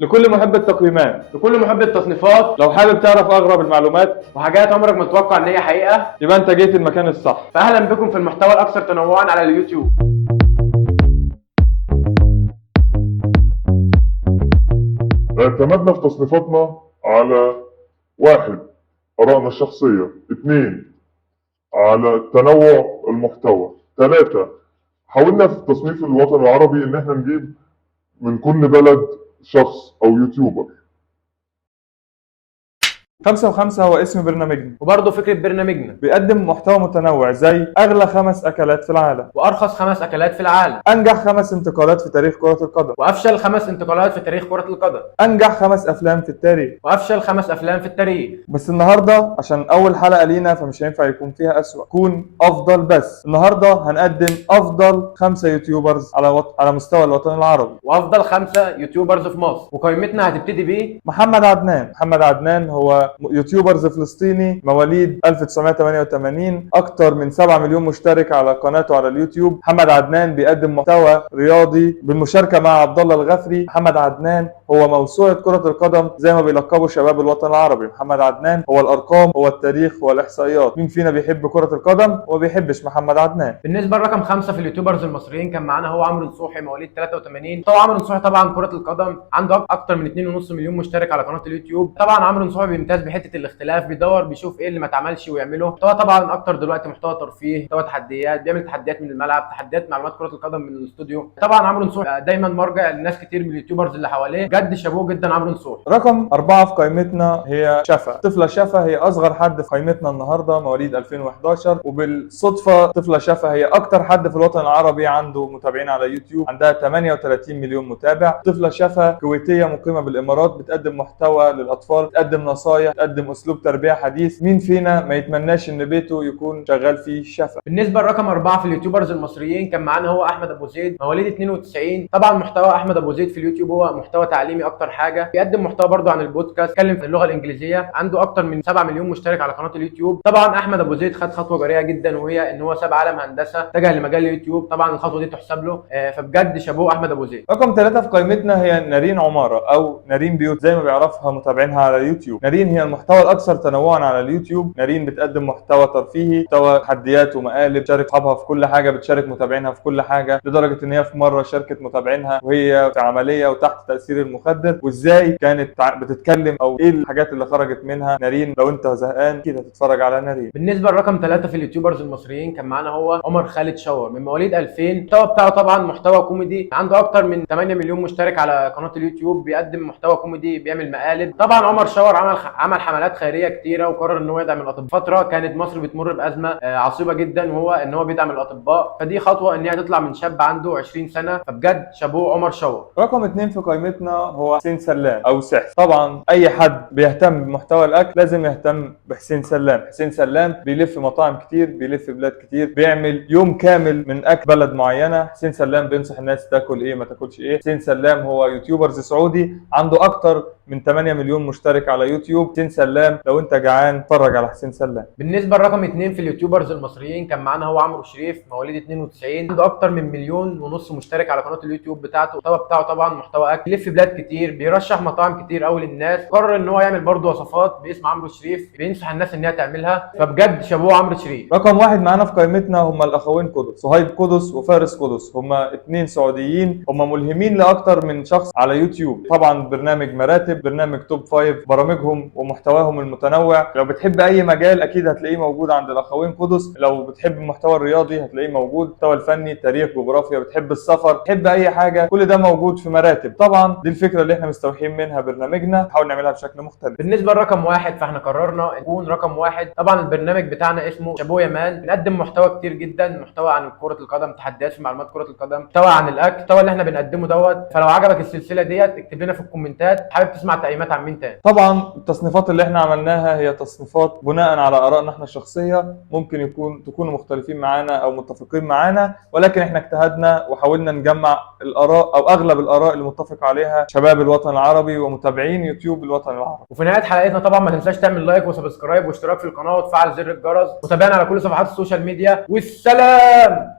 لكل محب التقييمات. لكل محب التصنيفات لو حابب تعرف أغرب المعلومات وحاجات عمرك ما تتوقع ان هي حقيقه، يبقى أنت جيت المكان الصح. فاهلا بكم في المحتوى الاكثر تنوعا على اليوتيوب. اعتمدنا في تصنيفاتنا على 1. آرائنا الشخصية. 2. على تنوع المحتوى. 3. حاولنا في تصنيف الوطن العربي إن احنا نجيب من كل بلد شخص أو يوتيوبر. 5 و5 هو اسم برنامجنا، وبرضه فكره برنامجنا بيقدم محتوى متنوع زي أغلى 5 أكلات في العالم، وارخص 5 اكلات في العالم، أنجح 5 انتقالات في تاريخ كرة القدم، وافشل 5 انتقالات في تاريخ كره القدم، أنجح 5 أفلام في التاريخ. وافشل 5 افلام في التاريخ. بس النهارده عشان أول حلقة لينا فمش هينفع يكون فيها أسوأ، تكون أفضل. بس النهارده هنقدم أفضل 5 يوتيوبرز على مستوى الوطن العربي. وافضل 5 يوتيوبرز في مصر، وقائمتنا هتبتدي بيه محمد عدنان. محمد عدنان هو يوتيوبرز فلسطيني مواليد 1988، اكتر من 7 مليون مشترك على قناته على اليوتيوب. محمد عدنان بيقدم محتوى رياضي بالمشاركه مع عبد الله الغفري. محمد عدنان هو موسوعه كره القدم زي ما بيلقبوا شباب الوطن العربي. محمد عدنان هو الارقام، هو التاريخ، هو الاحصائيات. مين فينا بيحب كره القدم وما بيحبش محمد عدنان؟ بالنسبه لرقم 5 في اليوتيوبرز المصريين كان معانا هو عمرو نصوحي مواليد 83. طبعا عمرو نصوحي طبعا كره القدم عنده اكتر من 2.5 مليون مشترك على قناه اليوتيوب. طبعا عمرو نصوحي بيمتاز بحته الاختلاف، بيدور بيشوف ايه اللي ما اتعملش ويعمله. طبعا اكتر دلوقتي محتوى ترفيه، محتوى تحديات، بيعمل تحديات من الملعب، تحديات معلومات كره القدم من الاستوديو. طبعا عمرو نصوحي دايما مرجع لناس كتير من اليوتيوبرز اللي حواليه، بجد شابوه جدا عمرو نصوحي. رقم 4 في قائمتنا هي شفا. طفلة شفا هي أصغر حد في قائمتنا النهاردة، مواليد 2011. وبالصدفة طفلة شفا هي أكتر حد في الوطن العربي عنده متابعين على يوتيوب، عندها 38 مليون متابع. طفلة شفا كويتية مقيمة بالإمارات، بتقدم محتوى للأطفال، بتقدم نصايح، بتقدم أسلوب تربية حديث. مين فينا ما يتمناش إن بيته يكون شغال فيه شفا؟ بالنسبه لرقم 4 في اليوتيوبرز المصريين كان معانا هو احمد ابو زيد مواليد 92. طبعا محتوى احمد ابو زيد في اليوتيوب هو محتوى تعليمي اكتر حاجه، بيقدم محتوى برضه عن البودكاست، بيتكلم في اللغه الانجليزيه، عنده اكتر من 7 مليون مشترك على قناه اليوتيوب. طبعا احمد ابو زيد خد خطوه جريئه جدا، وهي ان هو ساب عالم هندسه اتجه لمجال اليوتيوب. طبعا الخطوه دي تحسب له، فبجد شابوه احمد ابو زيد. رقم 3 في قائمتنا هي نارين عمارة أو نارين بيوت زي ما بيعرفها متابعينها على اليوتيوب. نارين هي المحتوى الأكثر تنوعا على اليوتيوب. نارين بتقدم محتوى ترفيهي، محتوى تحديات ومقالب، بتشارك أصحابها في كل حاجة، بتشارك متابعينها في كل حاجة، لدرجة إن هي في مرة شاركت متابعينها وهي في عملية وتحت تأثير المخدر، وإزاي كانت بتتكلم أو إيه الحاجات اللي خرجت منها. نارين لو أنت زهقان كده تتفرج على نارين. بالنسبه لرقم 3 في اليوتيوبرز المصريين كان معانا هو عمر خالد شاور من مواليد 2000. المحتوى بتاعه طبعا محتوى كوميدي، عنده اكتر من 8 مليون مشترك على قناه اليوتيوب، بيقدم محتوى كوميدي، بيعمل مقالب. طبعا عمر شاور عمل حملات خيريه كتيره، وقرر ان هو يدعم الاطباء. فتره كانت مصر بتمر بازمه عصيبه جدا، وهو ان هو بيدعم الاطباء، فدي خطوه ان هي تطلع من شاب عنده 20 سنه، فبجد شابوه عمر شاور. رقم 2 في قائمتنا هو حسين سلام أو سحس. طبعا أي حد بيهتم بمحتوى الأكل لازم يهتم بحسين سلام. حسين سلام بيلف مطاعم كتير، بيلف بلاد كتير، بيعمل يوم كامل من أكل بلد معينة. حسين سلام بينصح الناس تاكل إيه ما تاكلش إيه. حسين سلام هو يوتيوبرز سعودي عنده أكتر من 8 مليون مشترك على يوتيوب. حسين سلام لو أنت جعان اتفرج على حسين سلام. بالنسبه لرقم 2 في اليوتيوبرز المصريين كان معانا هو عمرو شريف مواليد 92. عنده اكتر من 1.5 مليون مشترك على قناه اليوتيوب بتاعته. المحتوى بتاعه طبعا محتوى اكل، بيلف بلاد كتير، بيرشح مطاعم كتير قوي للناس. قرر ان هو يعمل برضه وصفات باسم عمرو شريف، بينصح الناس ان هي تعملها، فبجد شابوه عمرو شريف. رقم 1 معانا في قائمتنا هم الأخوين قدس، صهيب قدس وفارس قدس. هما 2 سعوديين، هما ملهمين لأكتر من شخص على يوتيوب. طبعا برنامج مراتب، برنامج توب 5، برامجهم ومحتواهم المتنوع. لو بتحب أي مجال أكيد هتلاقيه موجود عند الأخوين قدس. لو بتحب المحتوى الرياضي هتلاقيه موجود، المحتوى الفني، تاريخ، جغرافيا، بتحب السفر، بتحب أي حاجة، كل ده موجود في مراتب. طبعا دي الفكرة اللي احنا مستوحين منها برنامجنا، نحاول نعملها بشكل مختلف. بالنسبه لرقم 1 فاحنا قررنا نكون رقم 1. طبعا البرنامج بتاعنا اسمه شابوه يمان، بنقدم محتوى كتير جدا، محتوى عن كره القدم، تحديات في معلومات كره القدم، محتوى عن الاكل، المحتوى اللي احنا بنقدمه فلو عجبك السلسله ديت اكتب لنا في الكومنتات حابب تسمع تقييمات عن مين تاني. طبعا التصنيفات اللي احنا عملناها هي تصنيفات بناء على آرائنا احنا الشخصية. ممكن تكونوا مختلفين معانا او متفقين معانا، ولكن احنا اجتهدنا وحاولنا نجمع الآراء او اغلب الآراء اللي متفق عليها شباب الوطن العربي ومتابعين يوتيوب الوطن العربي. وفي نهايه حلقتنا طبعا ما تنساش تعمل لايك وسبسكرايب واشتراك في القناه وتفعل زر الجرس، وتابعنا على كل صفحات السوشيال ميديا، والسلام.